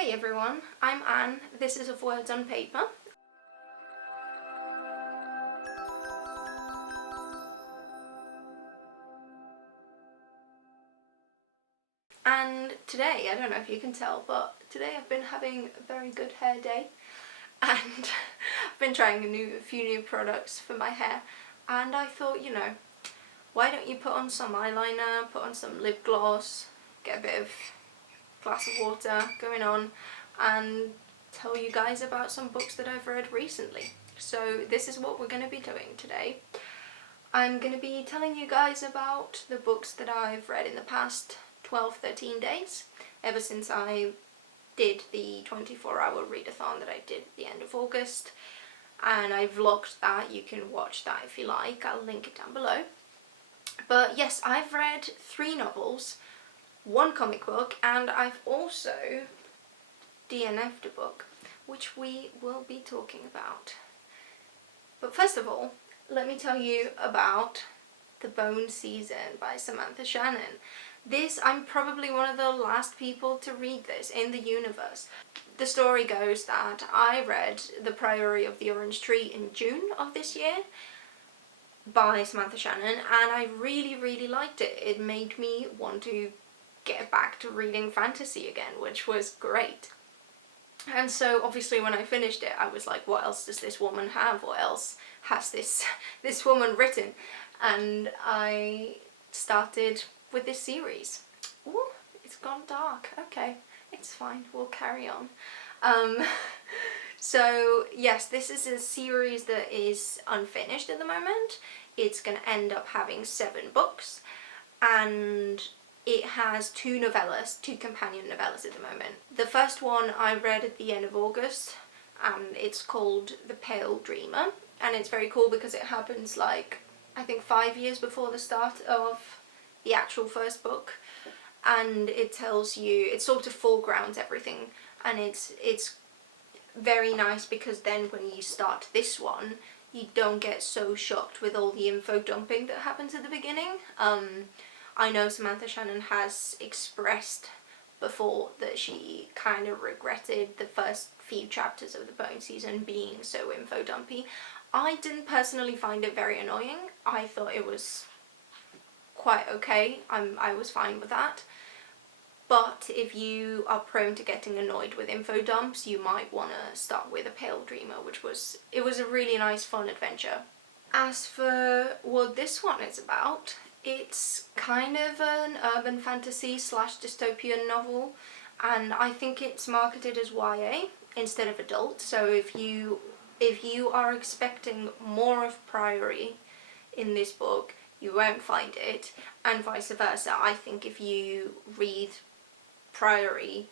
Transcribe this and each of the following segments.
Hey everyone, I'm Anne. This is Of Words on Paper. And today, I don't know if you can tell, but today I've been having a very good hair day. And I've been trying a few new products for my hair. And I thought, why don't you put on some eyeliner, put on some lip gloss, get a bit of glass of water going on, and tell you guys about some books that I've read recently. So this is what we're going to be doing today. I'm going to be telling you guys about the books that I've read in the past 12-13 days, ever since I did the 24-hour readathon that I did at the end of August, and I vlogged that. You can watch that if you like, I'll link it down below. But yes, I've read 3 novels, 1 comic book, and I've also DNF'd a book, which we will be talking about. But first of all, let me tell you about The Bone Season by Samantha Shannon. I'm probably one of the last people to read this in the universe. The story goes that I read The Priory of the Orange Tree in June of this year by Samantha Shannon, and I really liked it. It made me want to get back to reading fantasy again, which was great. And so obviously when I finished it, I was like, what else does this woman have? What else has this woman written? And I started with this series. Ooh, it's gone dark. Okay, it's fine. We'll carry on. So yes, this is a series that is unfinished at the moment. It's going to end up having 7 books, and it has 2 companion novellas at the moment. The first one I read at the end of August, and it's called The Pale Dreamer, and it's very cool because it happens like, I think 5 years before the start of the actual first book, and it tells you, it sort of foregrounds everything, and it's very nice because then when you start this one, you don't get so shocked with all the info dumping that happens at the beginning. I know Samantha Shannon has expressed before that she kind of regretted the first few chapters of The Bone Season being so info dumpy. I didn't personally find it very annoying. I thought it was quite okay. I was fine with that. But if you are prone to getting annoyed with info dumps, you might want to start with A Pale Dreamer, it was a really nice, fun adventure. As for what this one is about, it's kind of an urban fantasy / dystopian novel, and I think it's marketed as YA instead of adult. So if you are expecting more of Priory in this book, you won't find it, and vice versa. I think if you read Priory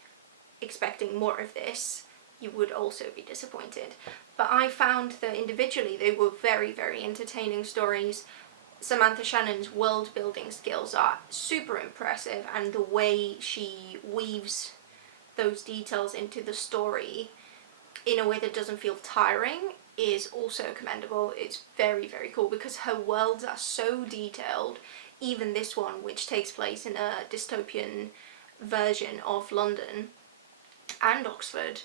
expecting more of this, you would also be disappointed. But I found that individually they were very entertaining stories. Samantha Shannon's world building skills are super impressive, and the way she weaves those details into the story in a way that doesn't feel tiring is also commendable. It's very cool because her worlds are so detailed. Even this one, which takes place in a dystopian version of London and Oxford,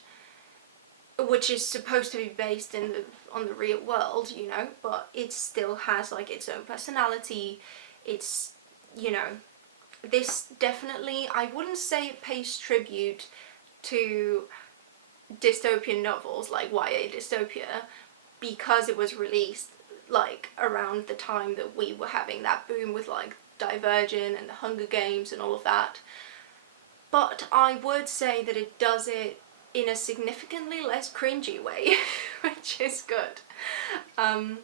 which is supposed to be based on the real world, but it still has like its own personality. It's, this definitely, I wouldn't say it pays tribute to dystopian novels like YA dystopia, because it was released like around the time that we were having that boom with like Divergent and the Hunger Games and all of that. But I would say that it does it in a significantly less cringy way, which is good. I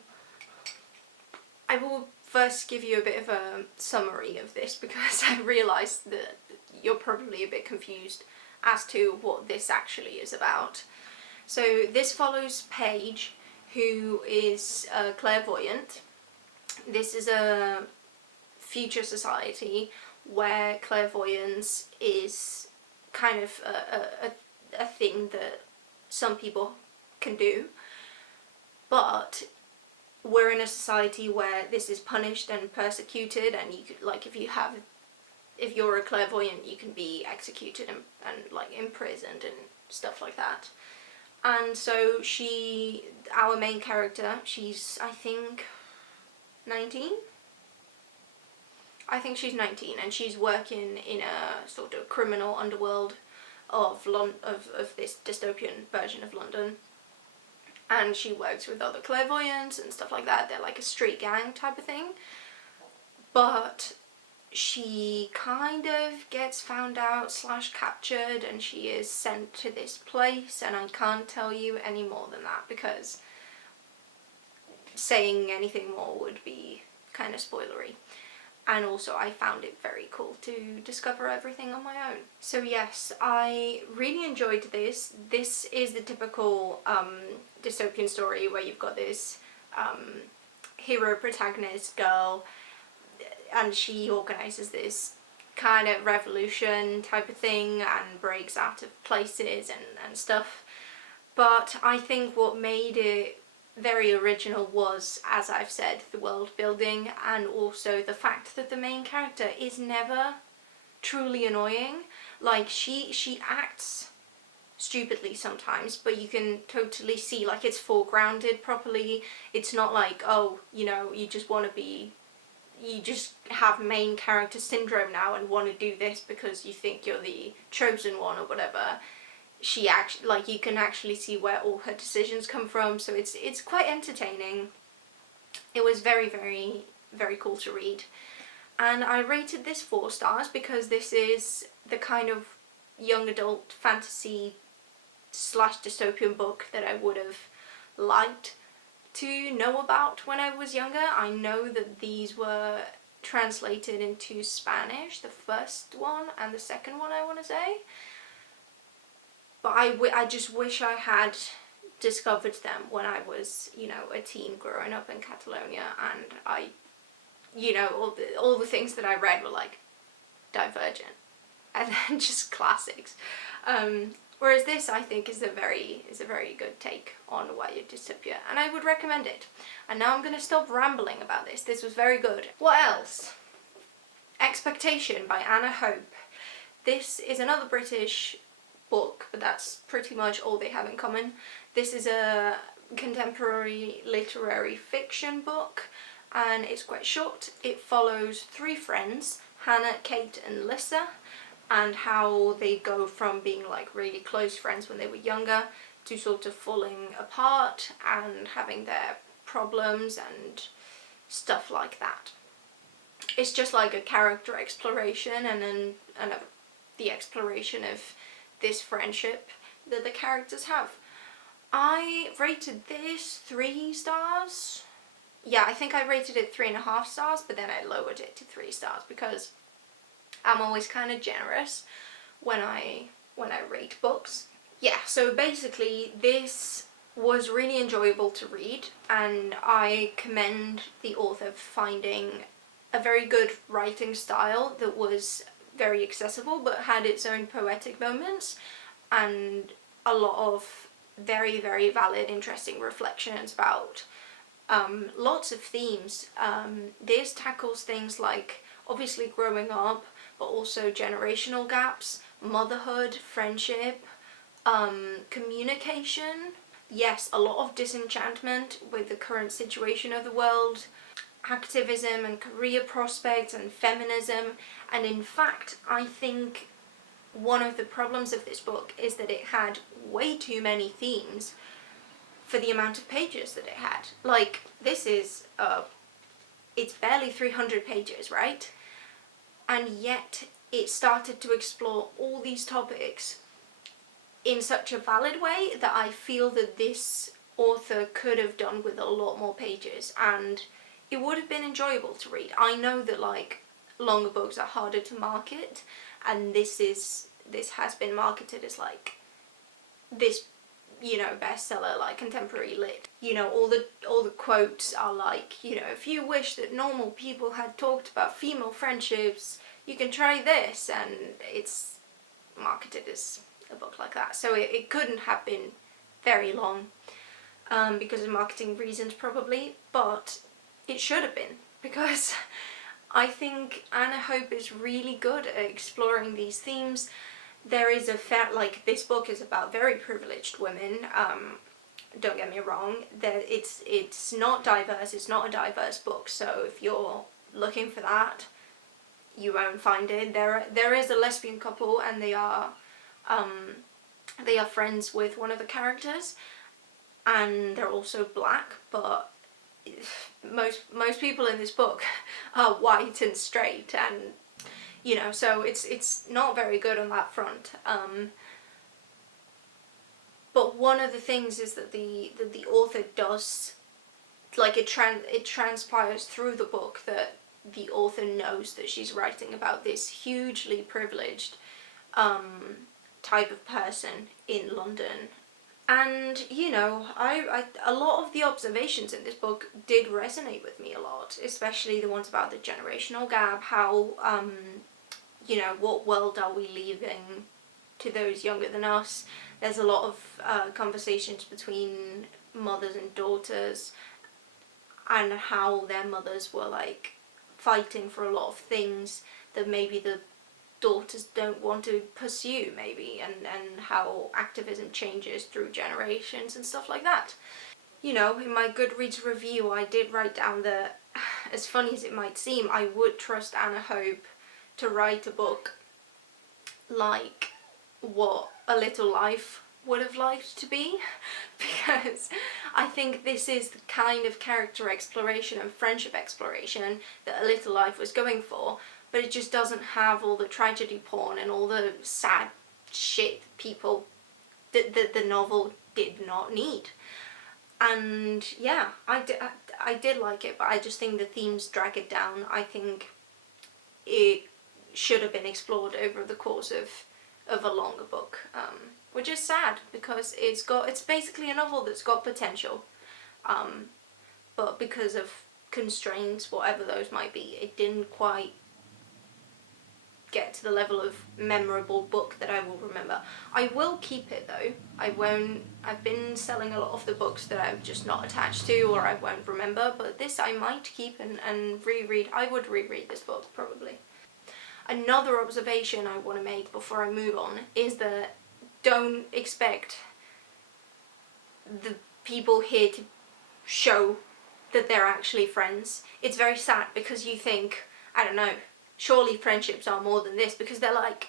will first give you a bit of a summary of this because I realised that you're probably a bit confused as to what this actually is about. So this follows Paige, who is a clairvoyant. This is a future society where clairvoyance is kind of a thing that some people can do, but we're in a society where this is punished and persecuted, and you could, like, if you have if you're a clairvoyant, you can be executed and like imprisoned and stuff like that. And so our main character, she's I think 19. I think she's 19, and she's working in a sort of criminal underworld of this dystopian version of London. And she works with other clairvoyants and stuff like that. They're like a street gang type of thing. But she kind of gets found out / captured, and she is sent to this place, and I can't tell you any more than that because saying anything more would be kind of spoilery. And also I found it very cool to discover everything on my own. So yes, I really enjoyed this. This is the typical dystopian story where you've got this hero protagonist girl, and she organises this kind of revolution type of thing and breaks out of places and stuff. But I think what made it very original was, as I've said, the world building, and also the fact that the main character is never truly annoying. Like, she acts stupidly sometimes, but you can totally see, like, it's foregrounded properly. It's not like, oh, you know, you just have main character syndrome now and want to do this because you think you're the chosen one or whatever. She actually, like, you can actually see where all her decisions come from, so it's quite entertaining. It was very, very, very cool to read, and I rated this 4 stars because this is the kind of young adult fantasy / dystopian book that I would have liked to know about when I was younger. I know that these were translated into Spanish, the first one and the second one, I want to say. But I just wish I had discovered them when I was, you know, a teen growing up in Catalonia, and I, you know, all the things that I read were like Divergent and then just classics. Whereas this, I think, is a very good take on YA dystopia, and I would recommend it. And now I'm going to stop rambling about this. This was very good. What else? Expectation by Anna Hope. This is another British book, but that's pretty much all they have in common. This is a contemporary literary fiction book, and it's quite short. It follows 3 friends, Hannah, Kate and Lissa, and how they go from being like really close friends when they were younger to sort of falling apart and having their problems and stuff like that. It's just like a character exploration and the exploration of this friendship that the characters have. I rated this 3 stars. Yeah, I think I rated it 3.5 stars, but then I lowered it to 3 stars because I'm always kind of generous when I rate books. Yeah, so basically this was really enjoyable to read, and I commend the author for finding a very good writing style that was very accessible but had its own poetic moments and a lot of very, very valid, interesting reflections about lots of themes. This tackles things like obviously growing up, but also generational gaps, motherhood, friendship, communication. Yes, a lot of disenchantment with the current situation of the world, activism and career prospects and feminism. And in fact, I think one of the problems of this book is that it had way too many themes for the amount of pages that it had. Like, this is, it's barely 300 pages, right? And yet it started to explore all these topics in such a valid way that I feel that this author could have done with a lot more pages, and it would have been enjoyable to read. I know that like longer books are harder to market, and this has been marketed as like this, you know, bestseller, like contemporary lit. You know, all the quotes are like, you know, if you wish that normal people had talked about female friendships, you can try this, and it's marketed as a book like that. So it couldn't have been very long because of marketing reasons probably, but it should have been, because I think Anna Hope is really good at exploring these themes. There is like, this book is about very privileged women. Don't get me wrong. It's not diverse. It's not a diverse book. So if you're looking for that, you won't find it. There is a lesbian couple, and they are friends with one of the characters, and they're also black, but most people in this book are white and straight, and you know, so it's not very good on that front. But one of the things is that the author does, like, it transpires through the book that the author knows that she's writing about this hugely privileged type of person in London. And, you know, a lot of the observations in this book did resonate with me a lot, especially the ones about the generational gap, how, you know, what world are we leaving to those younger than us. There's a lot of conversations between mothers and daughters, and how their mothers were, like, fighting for a lot of things that maybe the daughters don't want to pursue, maybe, and how activism changes through generations and stuff like that. You know, in my Goodreads review, I did write down that, as funny as it might seem, I would trust Anna Hope to write a book like what A Little Life would have liked to be, because I think this is the kind of character exploration and friendship exploration that A Little Life was going for, but it just doesn't have all the tragedy porn and all the sad shit people that the novel did not need. And yeah, I did like it, but I just think the themes drag it down. I think it should have been explored over the course of a longer book, which is sad, because it's basically a novel that's got potential, but because of constraints, whatever those might be, it didn't quite get to the level of memorable book that I will remember. I will keep it though. I won't. I've been selling a lot of the books that I'm just not attached to, or I won't remember, but this I might keep and reread. I would reread this book probably. Another observation I want to make before I move on is that don't expect the people here to show that they're actually friends. It's very sad, because you think, I don't know, surely friendships are more than this, because they're like,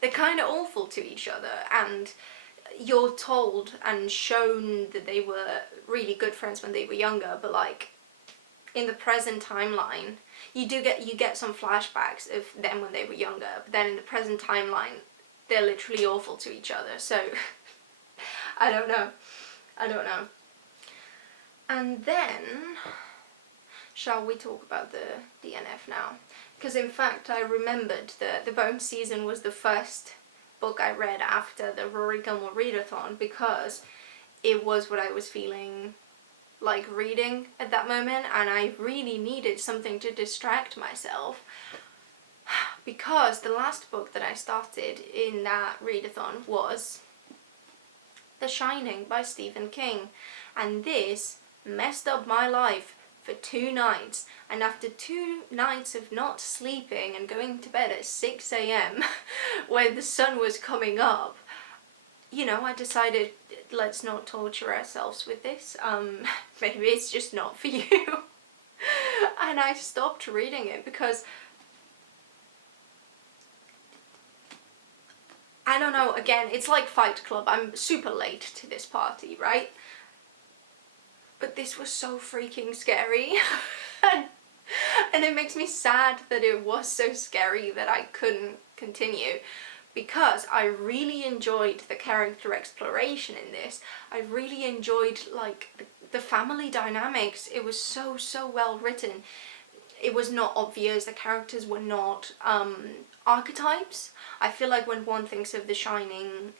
they're kind of awful to each other, and you're told and shown that they were really good friends when they were younger, but like, in the present timeline, you get some flashbacks of them when they were younger, but then in the present timeline, they're literally awful to each other, so I don't know. And then, shall we talk about the DNF now? Because in fact, I remembered that The Bone Season was the first book I read after the Rory Gilmore Readathon, because it was what I was feeling like reading at that moment, and I really needed something to distract myself, because the last book that I started in that readathon was The Shining by Stephen King, and this messed up my life for 2 nights, and after 2 nights of not sleeping and going to bed at 6 a.m. when the sun was coming up, you know, I decided, let's not torture ourselves with this, maybe it's just not for you. And I stopped reading it, because I don't know, again, it's like Fight Club, I'm super late to this party, right? But this was so freaking scary. And it makes me sad that it was so scary that I couldn't continue, because I really enjoyed the character exploration in this. I really enjoyed, like, the family dynamics. It was so well written. It was not obvious. The characters were not archetypes. I feel like when one thinks of The Shining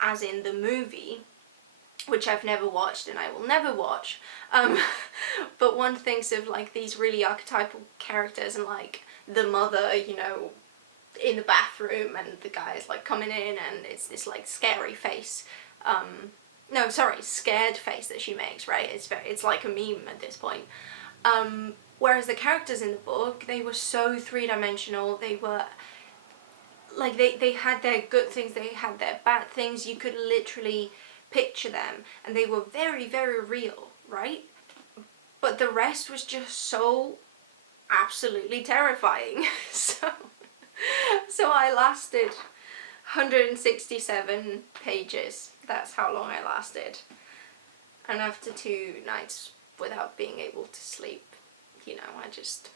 as in the movie, which I've never watched and I will never watch, but one thinks of like these really archetypal characters, and like the mother, you know, in the bathroom, and the guy is like coming in, and it's this like scary face, scared face that she makes, right? It's like a meme at this point. Whereas the characters in the book, they were so three-dimensional. They were like, they had their good things, they had their bad things. You could literally picture them, and they were very, very real, right? But the rest was just so absolutely terrifying. So I lasted 167 pages. That's how long I lasted. And after 2 nights without being able to sleep, you know, I just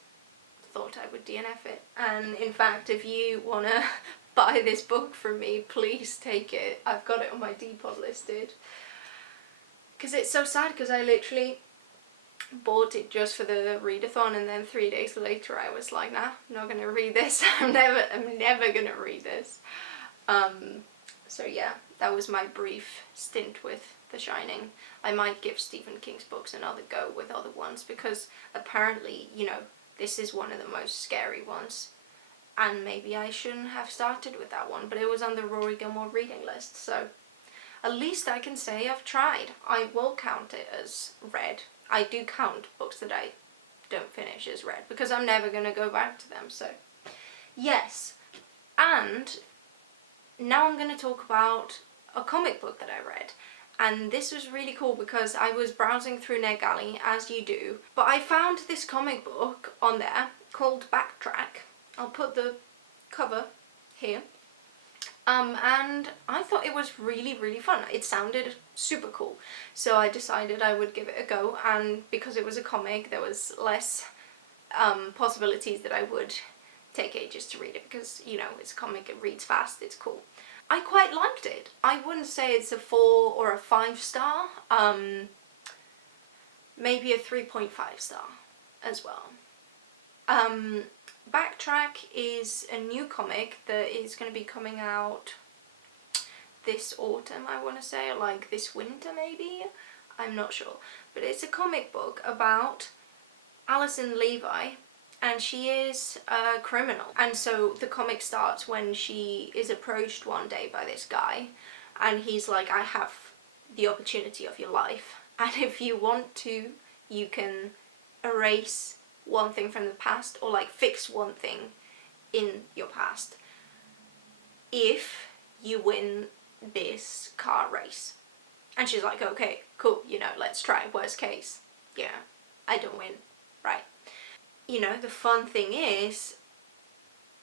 thought I would DNF it. And in fact, if you want to buy this book from me, please take it. I've got it on my Depop listed. Because it's so sad, because I literally bought it just for the readathon, and then 3 days later I was like, nah, I'm not gonna read this. I'm never gonna read this. So yeah, that was my brief stint with The Shining. I might give Stephen King's books another go with other ones, because apparently, you know, this is one of the most scary ones, and maybe I shouldn't have started with that one, but it was on the Rory Gilmore reading list, so at least I can say I've tried. I will count it as read. I do count books that I don't finish as read, because I'm never going to go back to them, so yes. And now I'm going to talk about a comic book that I read. And this was really cool, because I was browsing through NetGalley, as you do, but I found this comic book on there called Backtrack. I'll put the cover here. And I thought it was really, really fun. It sounded super cool, so I decided I would give it a go, and because it was a comic, there was less possibilities that I would take ages to read it, because, you know, it's a comic, it reads fast, it's cool. I quite liked it. I wouldn't say it's a 4 or a 5 star, maybe a 3.5 star as well. Backtrack is a new comic that is going to be coming out this autumn, I want to say, or like this winter maybe, I'm not sure. But it's a comic book about Alison Levi, and she is a criminal. And so the comic starts when she is approached one day by this guy, and he's like, I have the opportunity of your life, and if you want to, you can erase one thing from the past, or like fix one thing in your past, if you win this car race. And she's like, okay, cool, you know, let's try. Worst case, yeah, I don't win, right? You know, the fun thing is,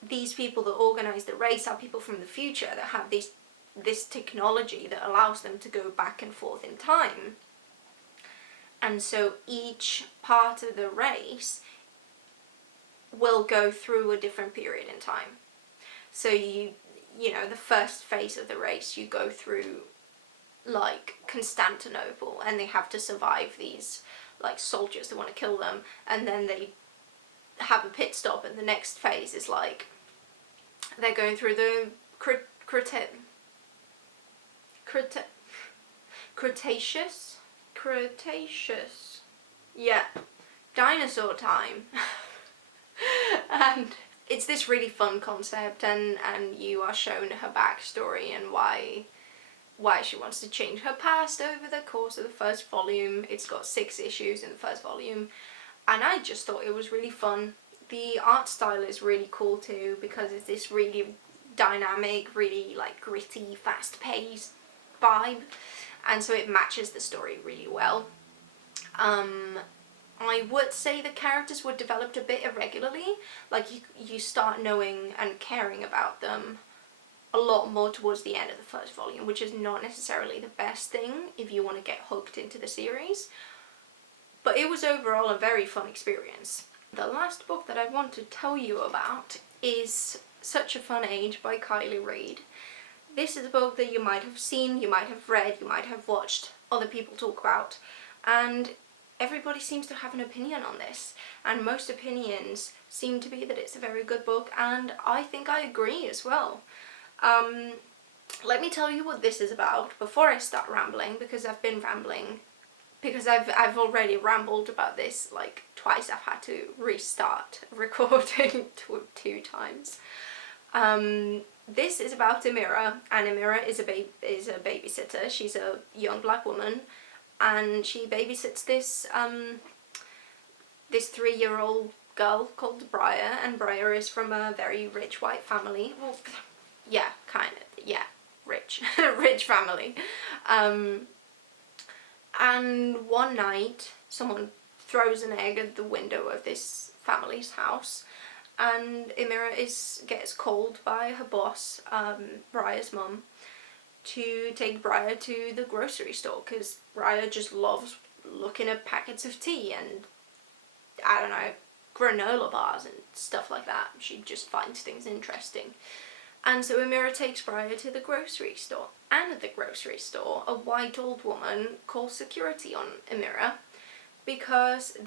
these people that organize the race are people from the future that have this technology that allows them to go back and forth in time. And so each part of the race will go through a different period in time. So you know, the first phase of the race, you go through like Constantinople, and they have to survive these like soldiers that want to kill them, and then they have a pit stop, and the next phase is like they're going through the Cretaceous, yeah, dinosaur time. And it's this really fun concept, and you are shown her backstory and why she wants to change her past over the course of the first volume. It's got 6 issues in the first volume, and I just thought it was really fun. The art style is really cool too, because it's this really dynamic, really like gritty, fast-paced vibe, and so it matches the story really well. I would say the characters were developed a bit irregularly. Like you start knowing and caring about them a lot more towards the end of the first volume, which is not necessarily the best thing if you want to get hooked into the series. But it was overall a very fun experience. The last book that I want to tell you about is Such a Fun Age by Kylie Reid. This is a book that you might have seen, you might have read, you might have watched other people talk about, and everybody seems to have an opinion on this, and most opinions seem to be that it's a very good book, and I think I agree as well. Let me tell you what this is about before I start rambling, because I've been rambling, because I've already rambled about this like twice. I've had to restart recording two times. This is about Amira, and Amira is a babysitter. She's a young black woman, and she babysits this this 3-year-old girl called Briar, and Briar is from a very rich white family. Well, yeah, kind of, yeah, rich, rich family. And one night, someone throws an egg at the window of this family's house, and Emira gets called by her boss, Briar's mum, to take Briar to the grocery store, because Briar just loves looking at packets of tea and, I don't know, granola bars and stuff like that. She just finds things interesting. And so Emira takes Briar to the grocery store. And at the grocery store, a white old woman calls security on Emira because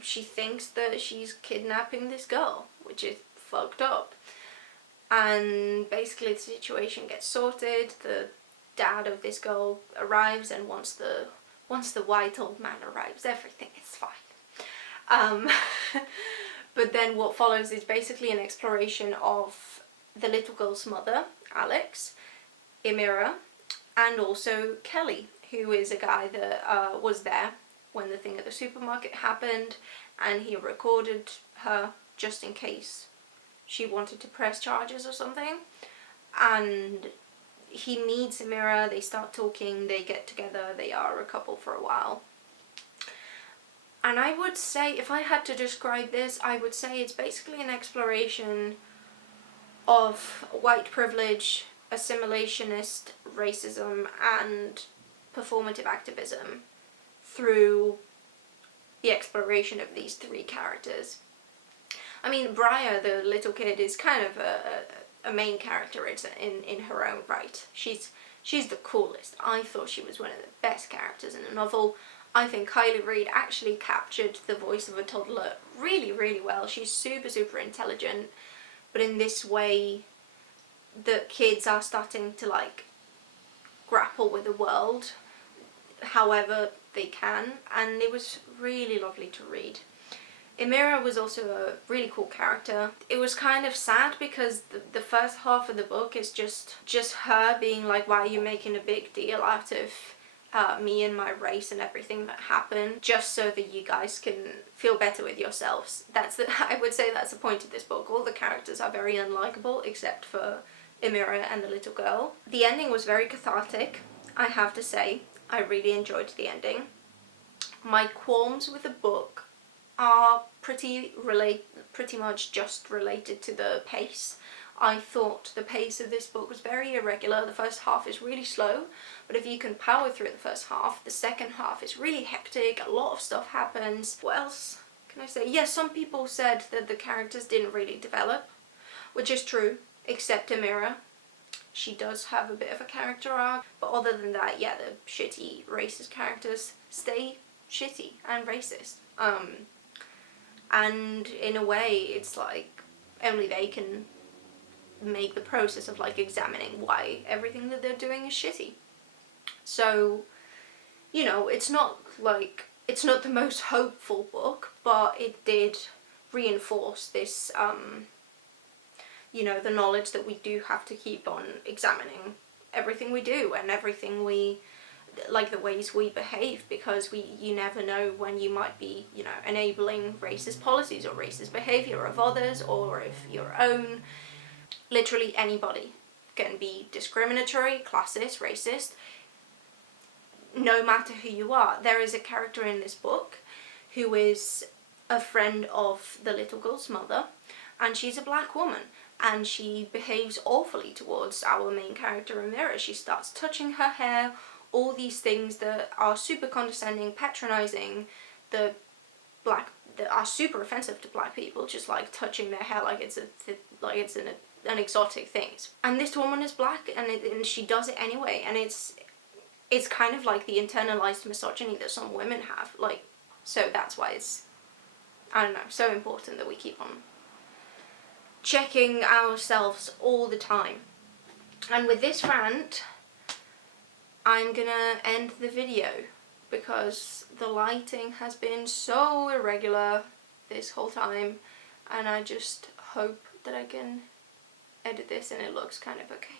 she thinks that she's kidnapping this girl, which is fucked up. And basically the situation gets sorted. The dad of this girl arrives, and once the white old man arrives, everything is fine. But then what follows is basically an exploration of the little girl's mother, Alex, Emira, and also Kelly, who is a guy that was there when the thing at the supermarket happened, and he recorded her just in case she wanted to press charges or something. And he meets Emira, they start talking, they get together, they are a couple for a while. And I would say, if I had to describe this, I would say it's basically an exploration of white privilege, assimilationist racism, and performative activism through the exploration of these 3 characters. I mean, Briar, the little kid, is kind of a main character in her own right. She's the coolest. I thought she was one of the best characters in the novel. I think Kylie Reid actually captured the voice of a toddler really, really well. She's super, super intelligent, but in this way that kids are starting to like grapple with the world however they can, and it was really lovely to read. Emira was also a really cool character. It was kind of sad because the first half of the book is just her being like, why are you making a big deal out of me and my race and everything that happened, just so that you guys can feel better with yourselves. I would say that's the point of this book. All the characters are very unlikable except for Emira and the little girl. The ending was very cathartic, I have to say. I really enjoyed the ending. My qualms with the book are pretty much just related to the pace. I thought the pace of this book was very irregular. The first half is really slow, but if you can power through the first half, the second half is really hectic, a lot of stuff happens. What else can I say? Yes, some people said that the characters didn't really develop, which is true, except Emira. She does have a bit of a character arc, but other than that, yeah, the shitty racist characters stay shitty and racist. And in a way, it's like only they can make the process of like examining why everything that they're doing is shitty. So, you know, it's not the most hopeful book, but it did reinforce this, you know, the knowledge that we do have to keep on examining everything we do and everything we, like the ways we behave, because you never know when you might be, you know, enabling racist policies or racist behavior of others, or if your own. Literally anybody can be discriminatory, classist, racist, no matter who you are. There is a character in this book who is a friend of the little girl's mother, and she's a black woman, and she behaves awfully towards our main character, Emira. She starts touching her hair, all these things that are super condescending, patronizing, that are super offensive to black people, just like touching their hair like it's an exotic thing. And this woman is black, and she does it anyway, and it's kind of like the internalized misogyny that some women have, like, so that's why it's, I don't know, so important that we keep on checking ourselves all the time. And with this rant, I'm gonna end the video because the lighting has been so irregular this whole time, and I just hope that I can edit this and it looks kind of okay.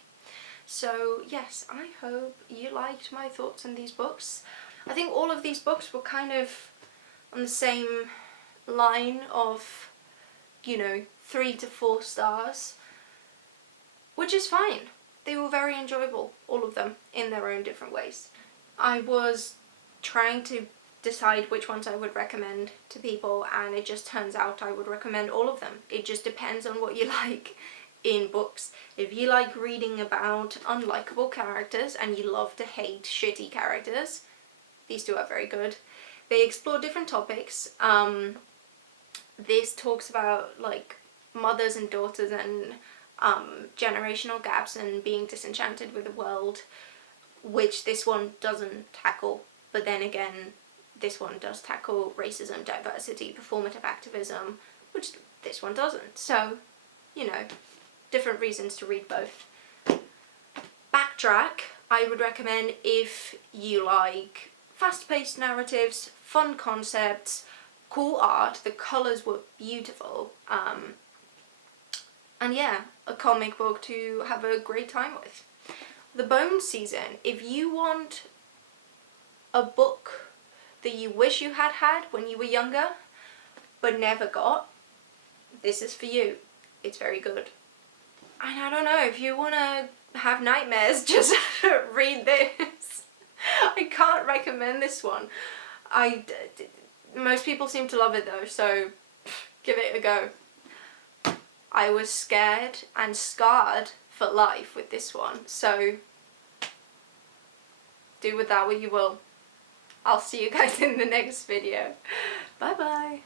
So yes, I hope you liked my thoughts on these books. I think all of these books were kind of on the same line of, you know, 3 to 4 stars, which is fine. They were very enjoyable, all of them, in their own different ways. I was trying to decide which ones I would recommend to people, and it just turns out I would recommend all of them. It just depends on what you like in books. If you like reading about unlikable characters and you love to hate shitty characters, these two are very good. They explore different topics. This talks about like mothers and daughters and generational gaps and being disenchanted with the world, which this one doesn't tackle. But then again, this one does tackle racism, diversity, performative activism, which this one doesn't. So, you know, different reasons to read both. Backtrack, I would recommend if you like fast-paced narratives, fun concepts, cool art. The colours were beautiful. And yeah, a comic book to have a great time with. The Bones season, if you want a book that you wish you had had when you were younger but never got, this is for you. It's very good. And I don't know, if you want to have nightmares, just read this. I can't recommend this one. Most people seem to love it though, so give it a go. I was scared and scarred for life with this one, so do with that what you will. I'll see you guys in the next video. Bye bye.